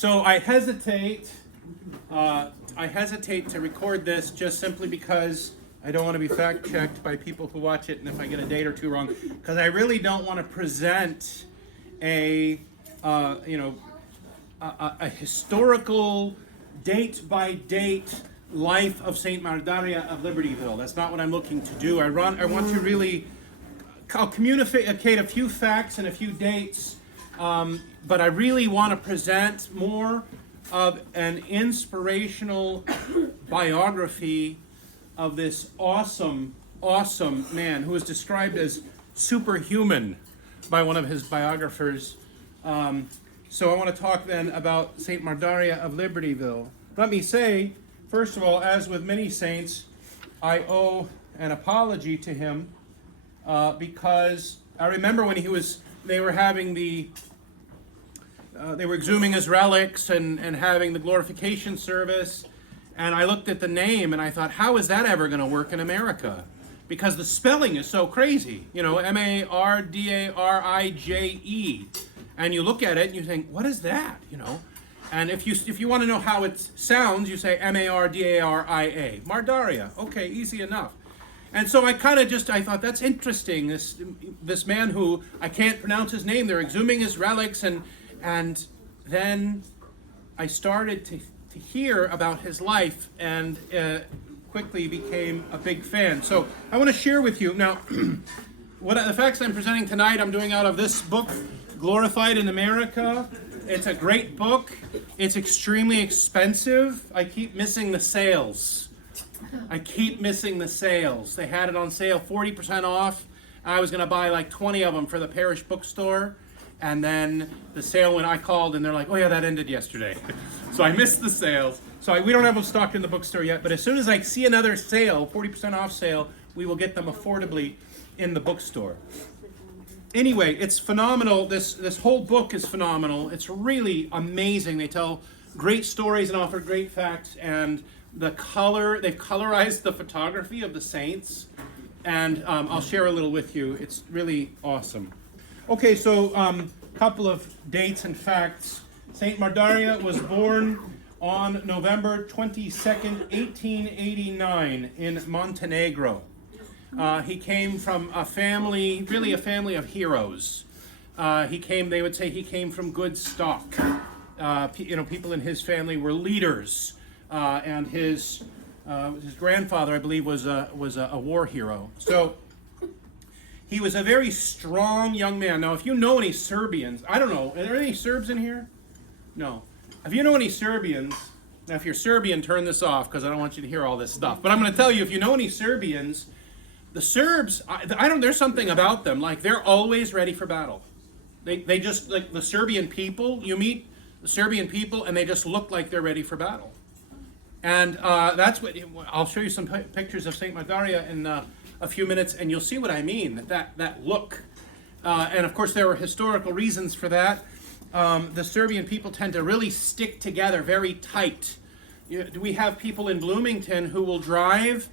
So I hesitate to record this just simply because I don't want to be fact-checked by people who watch it, and if I get a date or two wrong, because I really don't want to present a historical, date-by-date life of Saint Mardarije of Libertyville. That's not what I'm looking to do. I want to really, I'll communicate a few facts and a few dates, but I really want to present more of an inspirational biography of this awesome man who is described as superhuman by one of his biographers. So I want to talk then about Saint Mardarije of Libertyville. Let me say, first of all, as with many saints, I owe an apology to him because I remember when they were having they were exhuming his relics and having the glorification service, and I looked at the name and I thought, how is that ever going to work in America? Because the spelling is so crazy, Mardarije. And you look at it and you think, what is that, And if you want to know how it sounds, you say Mardaria. Mardarije. Okay, easy enough. And so I thought, that's interesting. This man who, I can't pronounce his name, they're exhuming his relics, and then I started to hear about his life and quickly became a big fan. So I want to share with you now the facts I'm presenting tonight. I'm doing out of this book, Glorified in America. It's a great book. It's extremely expensive. I keep missing the sales. They had it on sale, 40% off. I was going to buy like 20 of them for the parish bookstore. And then the sale, when I called, and they're like, oh yeah, that ended yesterday. So I missed the sales. So we don't have them stocked in the bookstore yet. But as soon as I see another sale, 40% off sale, we will get them affordably in the bookstore. Anyway, it's phenomenal. This whole book is phenomenal. It's really amazing. They tell great stories and offer great facts. And they've colorized the photography of the saints. And I'll share a little with you. It's really awesome. Okay, so couple of dates and facts. Saint Mardarije was born on November 22nd, 1889 in Montenegro. He came from a family of heroes. They would say he came from good stock. People in his family were leaders, and his grandfather, I believe, was a war hero. So he was a very strong young man. Now, if you know any Serbians, I don't know, are there any Serbs in here? No. If you know any Serbians, now if you're Serbian, turn this off because I don't want you to hear all this stuff. But I'm going to tell you, if you know any Serbians, the Serbs, there's something about them, like they're always ready for battle. They just, like the Serbian people, you meet the Serbian people and they just look like they're ready for battle. And that's what, I'll show you some pictures of Saint Mardarije in a few minutes, and you'll see what I mean, that look. And of course there were historical reasons for that. The Serbian people tend to really stick together very tight. We have people in Bloomington who will drive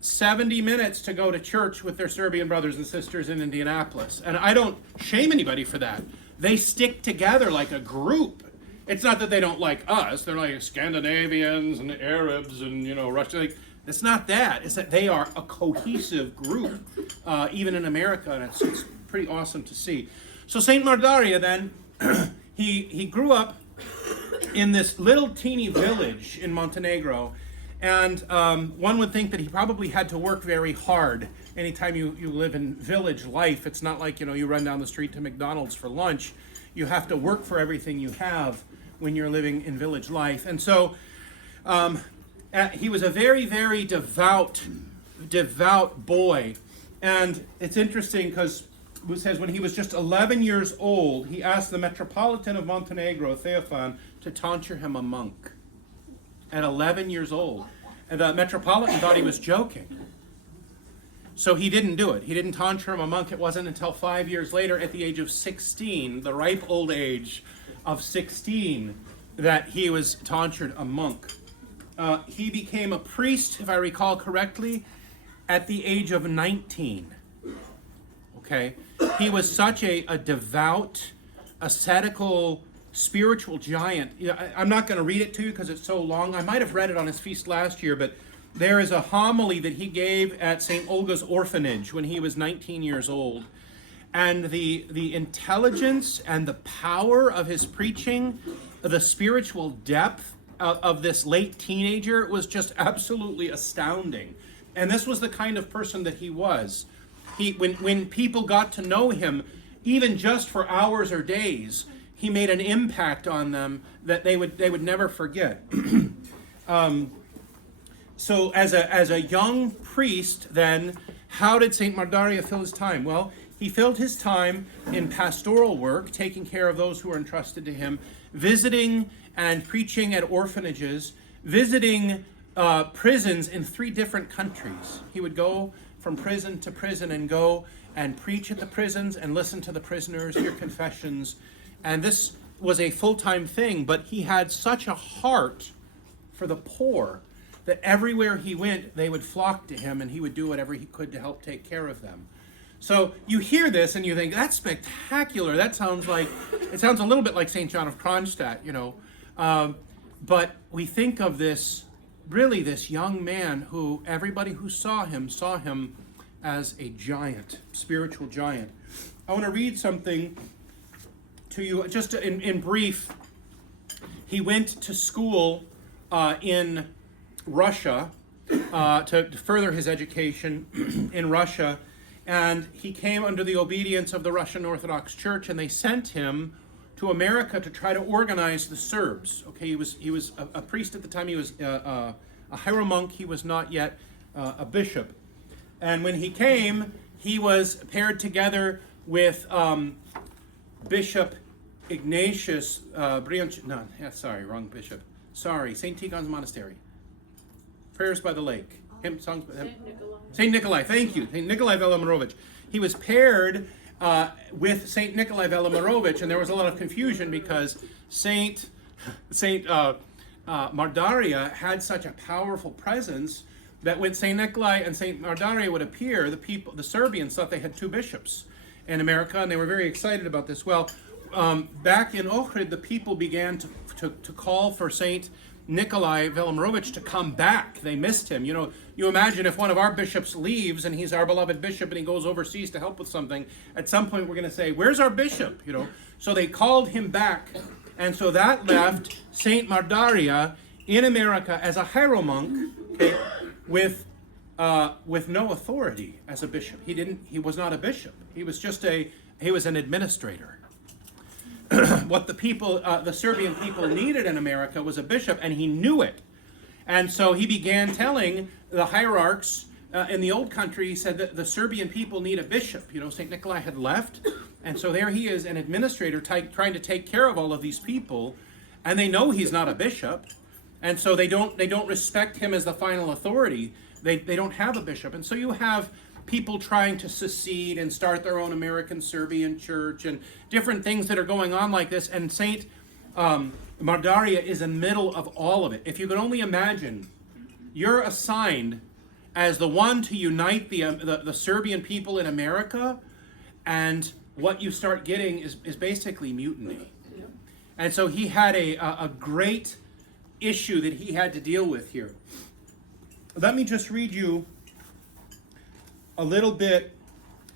70 minutes to go to church with their Serbian brothers and sisters in Indianapolis. And I don't shame anybody for that. They stick together like a group. It's not that they don't like us. They're like Scandinavians and Arabs and, Russia. It's not that. It's that they are a cohesive group, even in America, and it's pretty awesome to see. So Saint Mardarije then, he grew up in this little teeny village in Montenegro, and one would think that he probably had to work very hard. Anytime you live in village life, it's not like you run down the street to McDonald's for lunch. You have to work for everything you have when you're living in village life, and so he was a very, very devout boy. And it's interesting because it says when he was just 11 years old, he asked the Metropolitan of Montenegro, Theophan, to tonsure him a monk. At 11 years old. And the Metropolitan thought he was joking. So he didn't do it. He didn't tonsure him a monk. It wasn't until 5 years later, at the age of 16, the ripe old age of 16, that he was tonsured a monk. He became a priest, if I recall correctly, at the age of 19. Okay? He was such a devout, ascetical spiritual giant. I'm not going to read it to you because it's so long. I might have read it on his feast last year, but there is a homily that he gave at St. Olga's orphanage when he was 19 years old. And the intelligence and the power of his preaching, the spiritual depth of this late teenager was just absolutely astounding. And this was the kind of person that he was. When people got to know him, even just for hours or days, he made an impact on them that they would never forget. So as a young priest, then, how did St. Mardarije fill his time? Well, he filled his time in pastoral work, taking care of those who were entrusted to him, visiting and preaching at orphanages, visiting prisons in 3 different countries. He would go from prison to prison and go and preach at the prisons and listen to the prisoners, hear confessions. And this was a full-time thing, but he had such a heart for the poor that everywhere he went, they would flock to him, and he would do whatever he could to help take care of them. So you hear this and you think, that's spectacular. It sounds a little bit like St. John of Kronstadt, but we think of this young man who everybody who saw him as a giant, spiritual giant. I want to read something to you, just in brief. He went to school in Russia to further his education in Russia. And he came under the obedience of the Russian Orthodox Church, and they sent him to America to try to organize the Serbs. Okay, he was a priest at the time. He was a hieromonk. He was not yet a bishop. And when he came, he was paired together with Bishop Ignatius wrong bishop. St. Tikhon's Monastery. Prayers by the Lake. St. Nikolai, thank you. St. Nikolai Velimirovich. He was paired with St. Nikolai Velimirovich, and there was a lot of confusion because St. Mardarije had such a powerful presence that when St. Nikolai and St. Mardarije would appear, the Serbians thought they had 2 bishops in America, and they were very excited about this. Well, back in Ohrid, the people began to call for St. Nikolai Velimirovich to come back. They missed him. You imagine if one of our bishops leaves and he's our beloved bishop and he goes overseas to help with something, at some point we're going to say, where's our bishop? So they called him back, and so that left St. Mardarije in America as a hieromonk, okay, with no authority as a bishop. He was not a bishop. He was an administrator. What the Serbian people needed in America was a bishop, and he knew it. And so he began telling the hierarchs in the old country. He said that the Serbian people need a bishop. St. Nikolai had left, and so there he is, an administrator trying to take care of all of these people, and they know he's not a bishop, and so they don't respect him as the final authority. They don't have a bishop, and so you have people trying to secede and start their own American Serbian church and different things that are going on like this. And St. Mardarije is in the middle of all of it. If you could only imagine, you're assigned as the one to unite the Serbian people in America, and what you start getting is basically mutiny. Yep. And so he had a great issue that he had to deal with here. Let me just read you a little bit.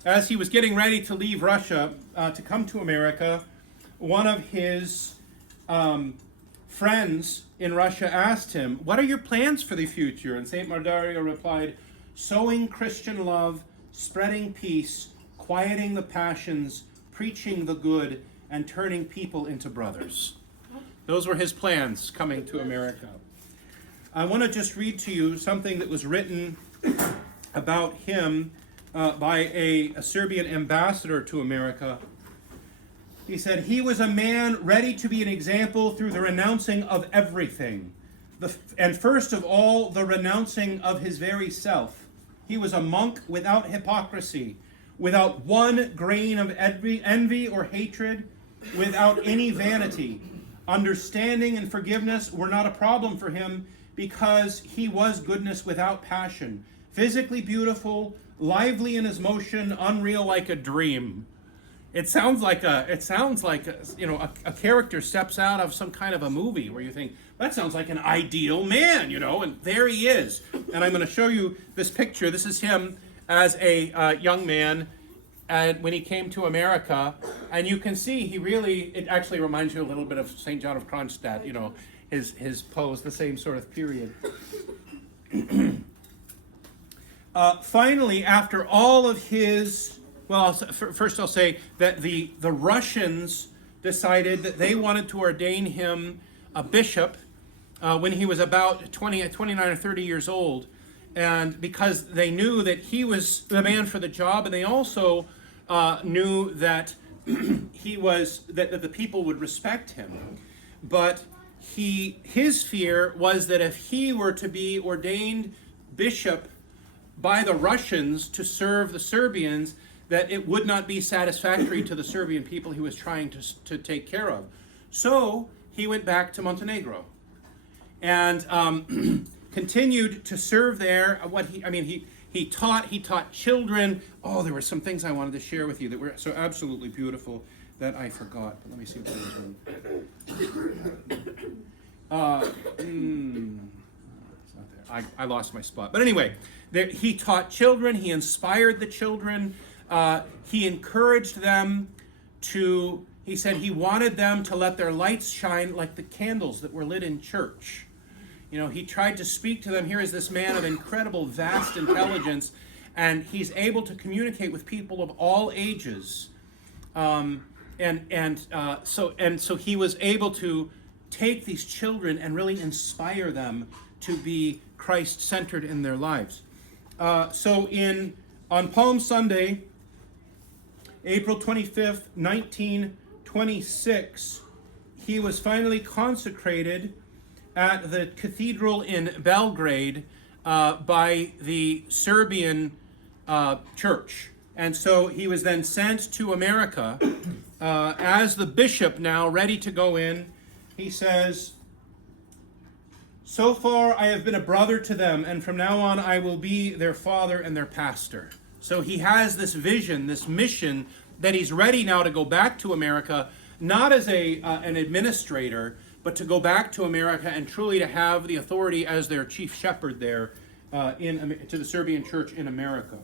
As he was getting ready to leave Russia to come to America, one of his friends in Russia asked him, what are your plans for the future? And St. Mardarije replied, sowing Christian love, spreading peace, quieting the passions, preaching the good, and turning people into brothers. Those were his plans coming to America. I want to just read to you something that was written about him by a Serbian ambassador to America. He said, he was a man ready to be an example through the renouncing of everything, and first of all, the renouncing of his very self. He was a monk without hypocrisy, without one grain of envy or hatred, without any vanity. Understanding and forgiveness were not a problem for him because he was goodness without passion, physically beautiful, lively in his motion, unreal like a dream. It sounds like a character steps out of some kind of a movie where you think, that sounds like an ideal man, and there he is. And I'm going to show you this picture. This is him as a young man, and when he came to America, and you can see it actually reminds you a little bit of St. John of Kronstadt, his pose, the same sort of period. Finally, after all of his, first I'll say that the Russians decided that they wanted to ordain him a bishop when he was about 29 or 30 years old, and because they knew that he was the man for the job, and they also knew that that the people would respect him. But his fear was that if he were to be ordained bishop by the Russians to serve the Serbians, that it would not be satisfactory to the Serbian people he was trying to take care of. So he went back to Montenegro and continued to serve there. He taught children. Oh, there were some things I wanted to share with you that were so absolutely beautiful that I forgot. But let me see what there is. It's not there. I lost my spot. But anyway, he taught children. He inspired the children. He encouraged them to. He said he wanted them to let their lights shine like the candles that were lit in church. He tried to speak to them. Here is this man of incredible, vast intelligence, and he's able to communicate with people of all ages. So he was able to take these children and really inspire them to be Christ-centered in their lives. On Palm Sunday, April 25th, 1926, he was finally consecrated at the cathedral in Belgrade by the Serbian church. And so he was then sent to America as the bishop now, ready to go in. He says, "So far I have been a brother to them, and from now on I will be their father and their pastor." So he has this vision, this mission, that he's ready now to go back to America, not as an administrator, but to go back to America and truly to have the authority as their chief shepherd there to the Serbian church in America.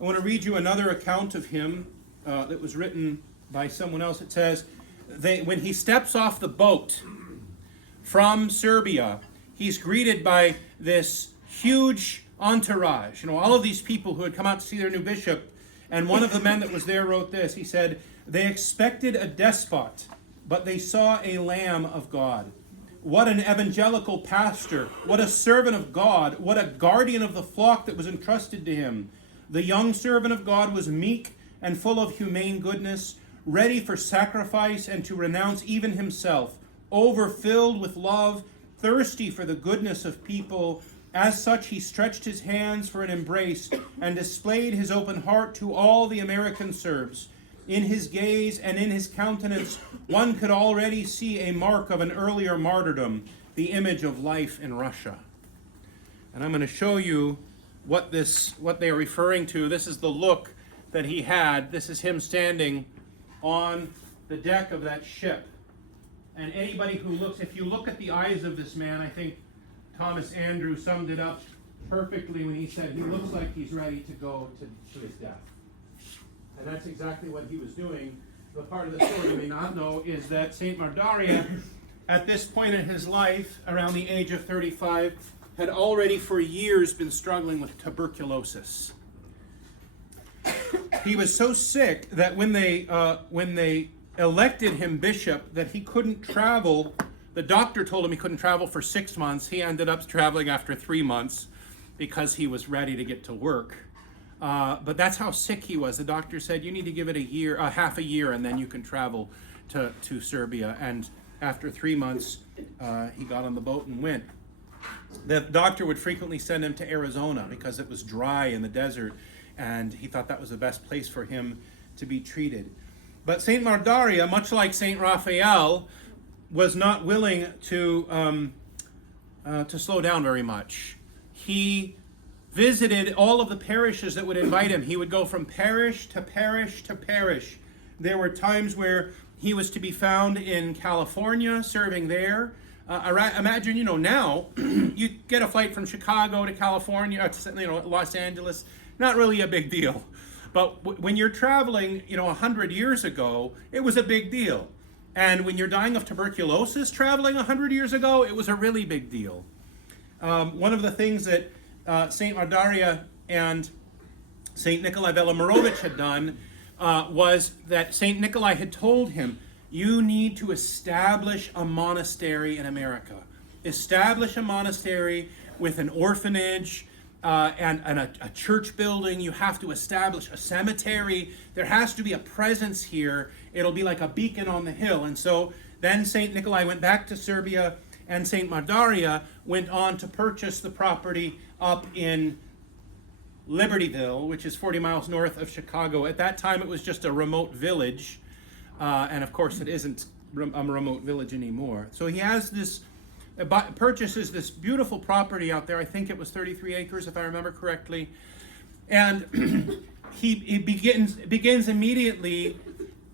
I want to read you another account of him that was written by someone else. It says, when he steps off the boat from Serbia, he's greeted by this huge entourage. All of these people who had come out to see their new bishop. And one of the men that was there wrote this. He said, "They expected a despot, but they saw a Lamb of God. What an evangelical pastor, what a servant of God, what a guardian of the flock that was entrusted to him. The young servant of God was meek and full of humane goodness, ready for sacrifice and to renounce even himself, overfilled with love, thirsty for the goodness of people. As such, he stretched his hands for an embrace and displayed his open heart to all the American Serbs. In his gaze and in his countenance, one could already see a mark of an earlier martyrdom, the image of life in Russia." And I'm going to show you what they are referring to. This is the look that he had. This is him standing on the deck of that ship. And anybody who looks, if you look at the eyes of this man, I think Thomas Andrew summed it up perfectly when he said he looks like he's ready to go to his death. And that's exactly what he was doing. The part of the story you may not know is that St. Mardarije, at this point in his life, around the age of 35, had already for years been struggling with tuberculosis. He was so sick that when they elected him bishop, that he couldn't travel. The doctor told him he couldn't travel for 6 months. He ended up traveling after 3 months because he was ready to get to work. But that's how sick he was. The doctor said, you need to give it half a year, and then you can travel to Serbia. And after 3 months, he got on the boat and went. The doctor would frequently send him to Arizona because it was dry in the desert, and he thought that was the best place for him to be treated. But St. Mardarije, much like St. Raphael, was not willing to slow down very much. He visited all of the parishes that would invite him. He would go from parish to parish to parish. There were times where he was to be found in California, serving there. Imagine, now you get a flight from Chicago to California, Los Angeles. Not really a big deal. But when you're traveling, 100 years ago, it was a big deal. And when you're dying of tuberculosis traveling 100 years ago, it was a really big deal. One of the things that St. Mardarije and St. Nikolai Velimirovich had done was that St. Nikolai had told him, you need to establish a monastery in America. Establish a monastery with an orphanage and a church building. You have to establish a cemetery. There has to be a presence here. It'll be like a beacon on the hill. And so then St. Nikolai went back to Serbia, and St. Mardarije went on to purchase the property up in Libertyville, which is 40 miles north of Chicago. At that time, it was just a remote village. And of course, it isn't a remote village anymore. So he has purchases this beautiful property out there. I think it was 33 acres, if I remember correctly. And he begins immediately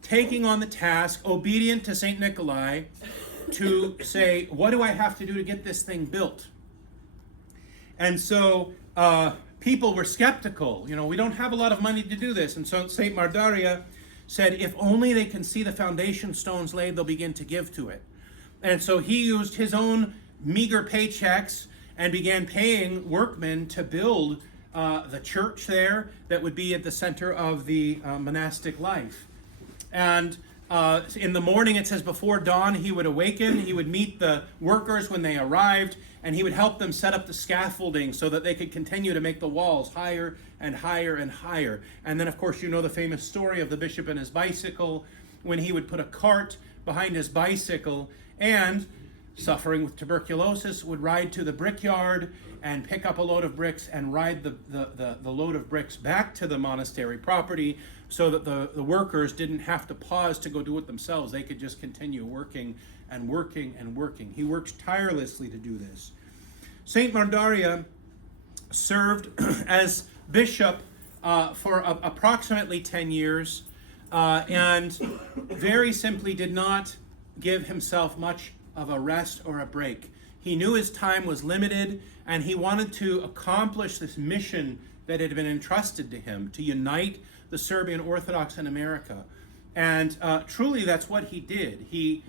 taking on the task, obedient to St. Nikolai, to say, what do I have to do to get this thing built? And so people were skeptical. We don't have a lot of money to do this. And so St. Mardarije said, if only they can see the foundation stones laid, they'll begin to give to it. And so he used his own meager paychecks and began paying workmen to build the church there that would be at the center of the monastic life. And in the morning, it says, before dawn, he would awaken. He would meet the workers when they arrived, and he would help them set up the scaffolding so that they could continue to make the walls higher and higher and higher. And then, of course, the famous story of the bishop and his bicycle, when he would put a cart behind his bicycle and, suffering with tuberculosis, would ride to the brickyard and pick up a load of bricks and ride the load of bricks back to the monastery property so that the workers didn't have to pause to go do it themselves. They could just continue working and working and working. He works tirelessly to do this. St. Mardarije served as bishop for approximately 10 years and very simply did not give himself much of a rest or a break. He knew his time was limited, and he wanted to accomplish this mission that had been entrusted to him, to unite the Serbian Orthodox in America. And truly, that's what he did. He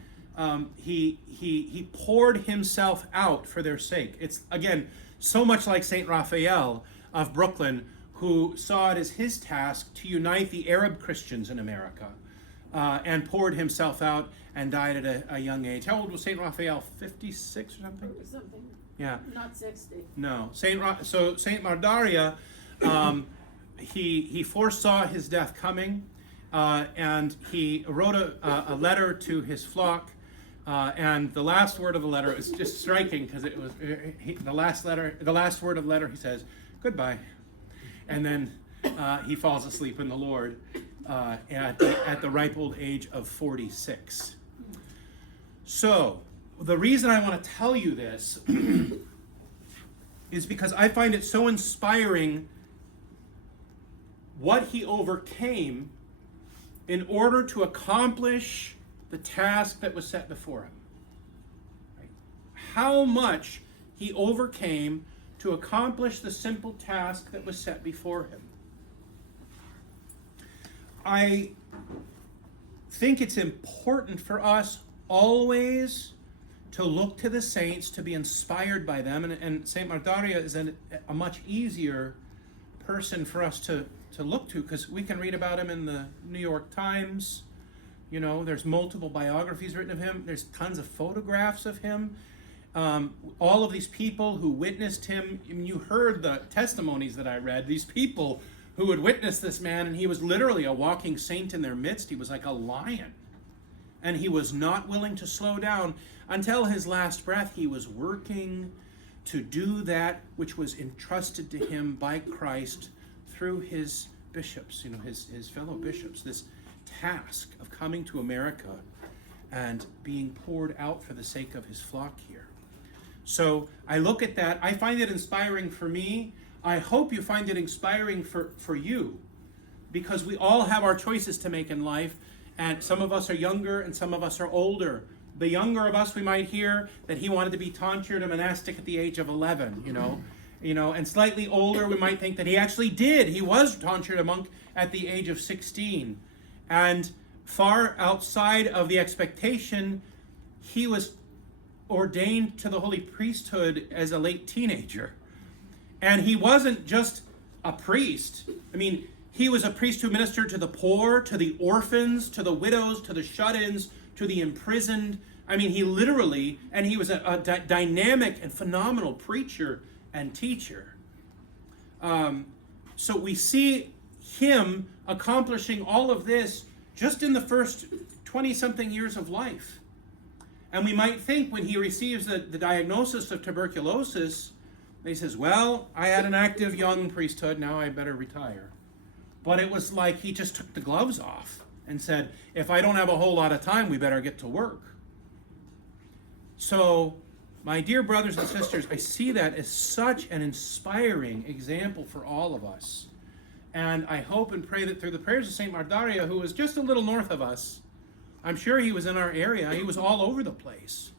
poured himself out for their sake. It's, again, so much like St. Raphael of Brooklyn, who saw it as his task to unite the Arab Christians in America, and poured himself out and died at a young age. How old was St. Raphael? 56 or something? Something. Yeah. Not 60. No. St. Mardarije, he foresaw his death coming, and he wrote a letter to his flock, and the last word of the letter is just striking, because it was the last word of the letter, he says, goodbye. And then he falls asleep in the Lord at the ripe old age of 46. So, the reason I want to tell you this is because I find it so inspiring what he overcame in order to accomplish the task that was set before him. Right? How much he overcame to accomplish the simple task that was set before him. I think it's important for us always to look to the saints, to be inspired by them, and St. Mardarije is a much easier person for us to look to, because we can read about him in the New York Times. There's multiple biographies written of him. There's tons of photographs of him. All of these people who witnessed him, you heard the testimonies that I read, these people who had witnessed this man, and he was literally a walking saint in their midst. He was like a lion. And he was not willing to slow down until his last breath. He was working to do that which was entrusted to him by Christ through his bishops, his fellow bishops, this task of coming to America and being poured out for the sake of his flock here. So I look at that. I find it inspiring for me. I hope you find it inspiring for you, because we all have our choices to make in life, and some of us are younger and some of us are older. The younger of us, we might hear that he wanted to be tonsured and monastic at the age of 11, and slightly older, we might think that he actually did. He was tonsured a monk at the age of 16. And far outside of the expectation, he was ordained to the holy priesthood as a late teenager. And he wasn't just a priest. I mean, he was a priest who ministered to the poor, to the orphans, to the widows, to the shut-ins, to the imprisoned. I mean, he literally, and he was a dynamic and phenomenal preacher and teacher. So we see him accomplishing all of this just in the first 20-something years of life. And we might think when he receives the diagnosis of tuberculosis, he says, well, I had an active young priesthood, now I better retire. But it was like he just took the gloves off and said, if I don't have a whole lot of time, we better get to work. So, my dear brothers and sisters, I see that as such an inspiring example for all of us. And I hope and pray that through the prayers of St. Mardarije, who was just a little north of us, I'm sure he was in our area, he was all over the place,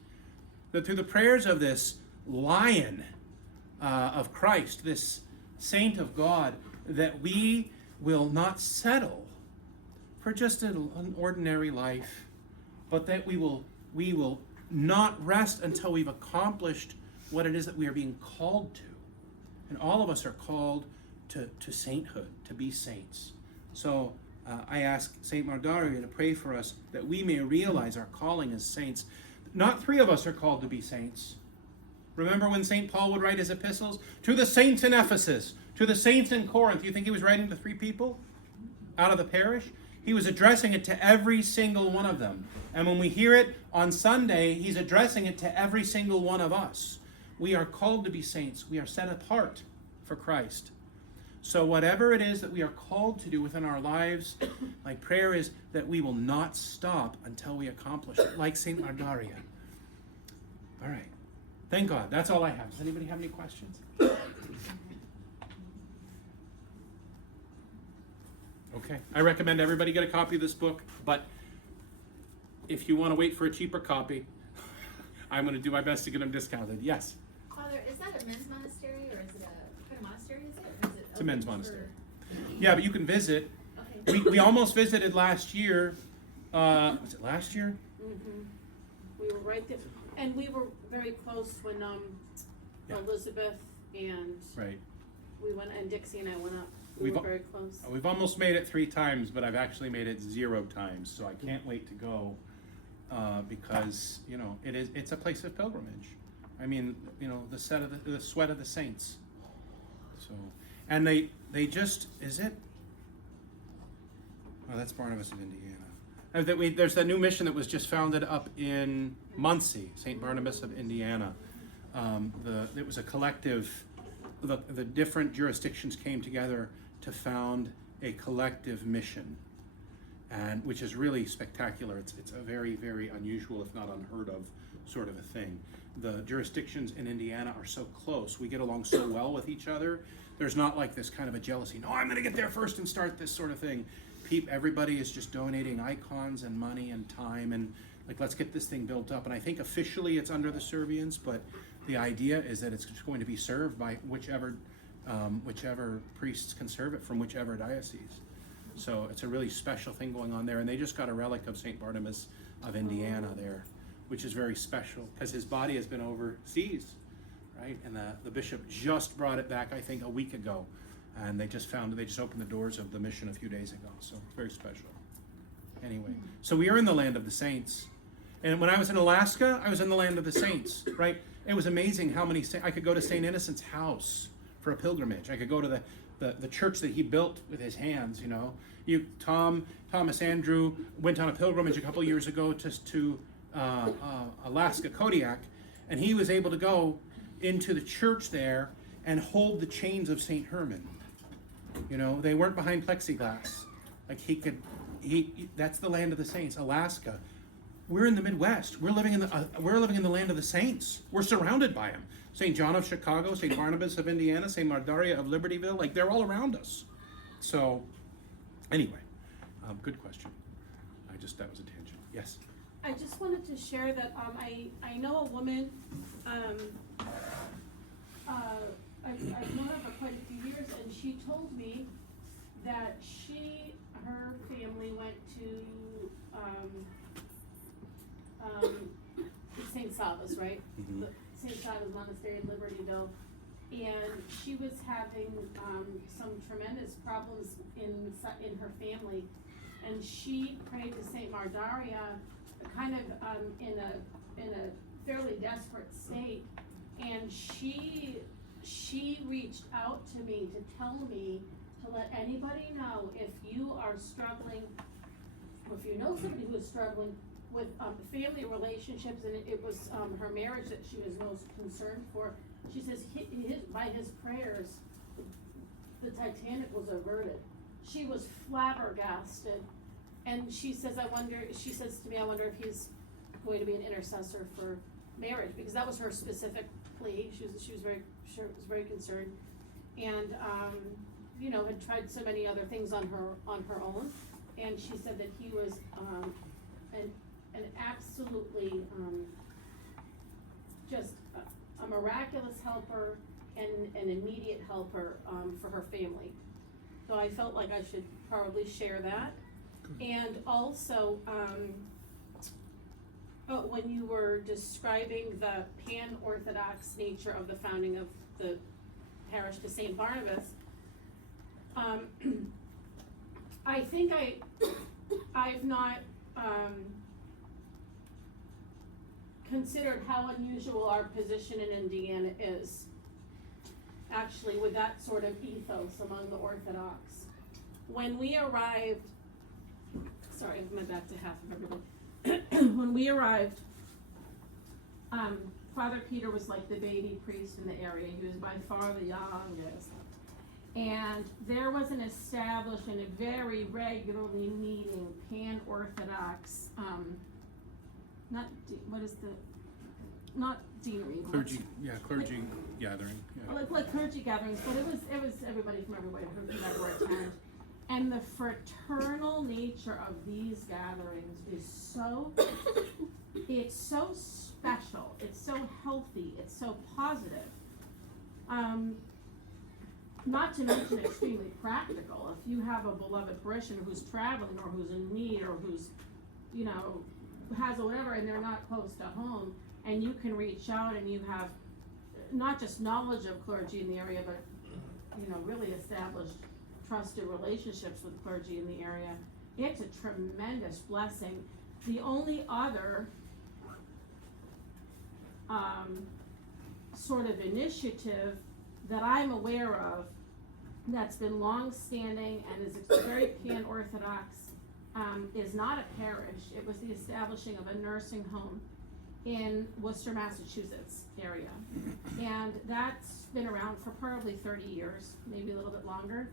that through the prayers of this lion of Christ, this saint of God, that we will not settle for just an ordinary life, but that we will not rest until we've accomplished what it is that we are being called to. And all of us are called to sainthood, to be saints. So I ask St. Mardarije to pray for us that we may realize our calling as saints. Not 3 of us are called to be saints. Remember when St. Paul would write his epistles? To the saints in Ephesus, to the saints in Corinth. You think he was writing to 3 people out of the parish? He was addressing it to every single one of them. And when we hear it on Sunday, he's addressing it to every single one of us. We are called to be saints. We are set apart for Christ. So whatever it is that we are called to do within our lives, my prayer is that we will not stop until we accomplish it, like St. Mardarije. All right. Thank God. That's all I have. Does anybody have any questions? Okay. I recommend everybody get a copy of this book, but if you want to wait for a cheaper copy, I'm going to do my best to get them discounted. Yes? Father, is that a men's monastery, or is it what kind of monastery is it? Or is it It's a men's monastery. For... Yeah, but you can visit. Okay. We almost visited last year. Was it last year? Mm-hmm. We were right there, and we were very close when Yeah. Elizabeth and Right. we went, and Dixie and I went up. We We've were al- very close. We've almost made it 3 times, but I've actually made it 0 times, so I can't wait to go because it's a place of pilgrimage. I mean, the sweat of the saints. So, and they just is it? Oh, that's Barnabas of Indiana. There's that new mission that was just founded up in Muncie, St. Barnabas of Indiana. It was a collective. The different jurisdictions came together to found a collective mission, and which is really spectacular. It's a very, very unusual, if not unheard of, sort of a thing. The jurisdictions in Indiana are so close. We get along so well with each other. There's not like this kind of a jealousy. No, I'm going to get there first and start this sort of thing. Everybody is just donating icons and money and time, and like, let's get this thing built up. And I think officially it's under the Servians, but the idea is that it's just going to be served by whichever priests can serve it from whichever diocese. So it's a really special thing going on there. And they just got a relic of St. Barnabas of Indiana there, which is very special because his body has been overseas, right? And the bishop just brought it back, I think, a week ago. And they just opened the doors of the mission a few days ago. So it's very special. Anyway, so we are in the land of the saints. And when I was in Alaska, I was in the land of the saints, right? It was amazing how many I could go to St. Innocent's house for a pilgrimage. I could go to the church that he built with his hands, Thomas Andrew went on a pilgrimage a couple years ago to Alaska, Kodiak, and he was able to go into the church there and hold the chains of St. Herman. They weren't behind plexiglass. Like that's the land of the saints, Alaska. we're in the Midwest. We're living in the land of the saints. We're surrounded by them. St. John of Chicago, St. Barnabas of Indiana, St. Mardarije of Libertyville, like they're all around us. So, anyway, good question. That was a tangent. Yes? I just wanted to share that I know a woman, I've known her for quite a few years, and she told me that her family went to St. Sava's, right? Mm-hmm. The St. Sava's Monastery in Libertyville, and she was having some tremendous problems in her family, and she prayed to Saint Mardarije, kind of in a fairly desperate state, and she reached out to me to tell me to let anybody know if you are struggling, or if you know somebody who is struggling with family relationships, and it was her marriage that she was most concerned for. She says by his prayers, the Titanic was averted. She was flabbergasted, and she says to me, I wonder if he's going to be an intercessor for marriage, because that was her specific plea. She was very concerned, and had tried so many other things on her own, and she said that he was an absolutely just a miraculous helper and an immediate helper for her family. So I felt like I should probably share that. And also, when you were describing the pan-Orthodox nature of the founding of the parish to St. Barnabas, I think I've not considered how unusual our position in Indiana is, actually, with that sort of ethos among the Orthodox. When we arrived, sorry, I went back to half of everybody. When we arrived, Father Peter was like the baby priest in the area. He was by far the youngest. And there was an established and a very regularly meeting pan-Orthodox, not deanery. Clergy gathering. Yeah. Like clergy gatherings, but it was everybody from everywhere who could ever attend. And the fraternal nature of these gatherings is it's so special, it's so healthy, it's so positive. Not to mention extremely practical. If you have a beloved parishioner who's traveling or who's in need or who's, has a whatever, and they're not close to home, and you can reach out and you have not just knowledge of clergy in the area, but, really established trusted relationships with clergy in the area, it's a tremendous blessing. The only other sort of initiative that I'm aware of that's been long-standing and is very pan-Orthodox is not a parish. It was the establishing of a nursing home in Worcester, Massachusetts area. And that's been around for probably 30 years, maybe a little bit longer.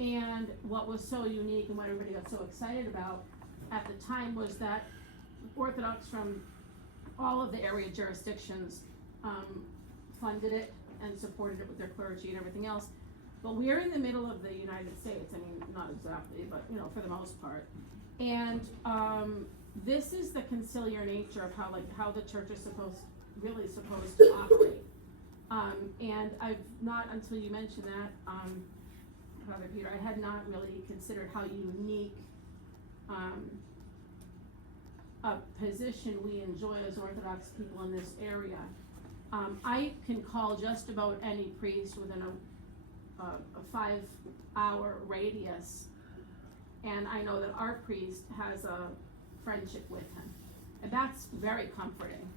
And what was so unique and what everybody got so excited about at the time was that Orthodox from all of the area jurisdictions funded it and supported it with their clergy and everything else. But we're in the middle of the United States. I mean, not exactly, but for the most part. And this is the conciliar nature of how the church is supposed to operate. And I've not, until you mentioned that, Father Peter, I had not really considered how unique a position we enjoy as Orthodox people in this area. I can call just about any priest within a 5-hour radius, and I know that our priest has a friendship with him, and that's very comforting.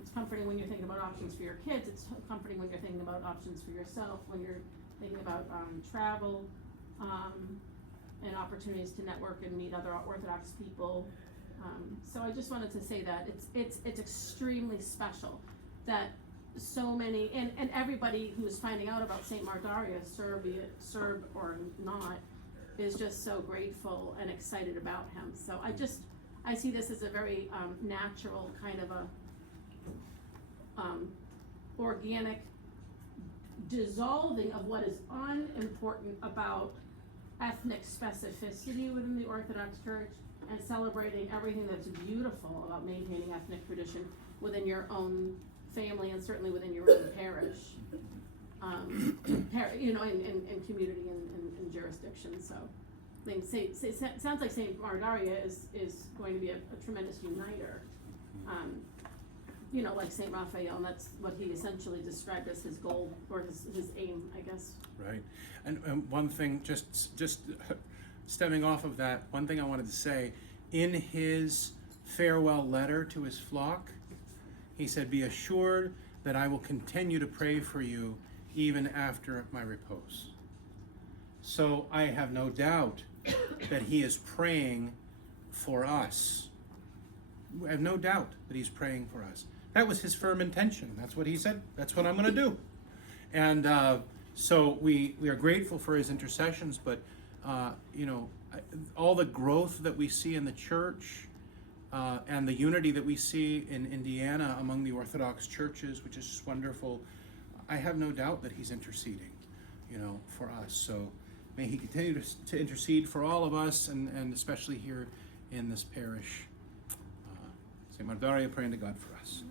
It's comforting when you're thinking about options for your kids. It's comforting when you're thinking about options for yourself, when you're thinking about travel and opportunities to network and meet other Orthodox people. So I just wanted to say that it's extremely special that so many and everybody who's finding out about Saint Mardarije, Serb or not, is just so grateful and excited about him. So I see this as a very natural kind of a organic dissolving of what is unimportant about ethnic specificity within the Orthodox Church and celebrating everything that's beautiful about maintaining ethnic tradition within your own family and certainly within your own parish, you know, in community and jurisdiction. So I think sounds like Saint Mardarije is going to be a tremendous uniter. You know, like Saint Raphael, and that's what he essentially described as his goal or his aim, I guess. Right. And one thing, just stemming off of that, one thing I wanted to say, in his farewell letter to his flock, he said, "Be assured that I will continue to pray for you even after my repose." So I have no doubt that he is praying for us. I have no doubt that he's praying for us. That was his firm intention. That's what he said. That's what I'm going to do. And so we are grateful for his intercessions, but you know, all the growth that we see in the church and the unity that we see in Indiana among the Orthodox churches, which is just wonderful, I have no doubt that he's interceding, you know, for us. So may he continue to intercede for all of us, and especially here in this parish. St. Mardarije, praying to God for us.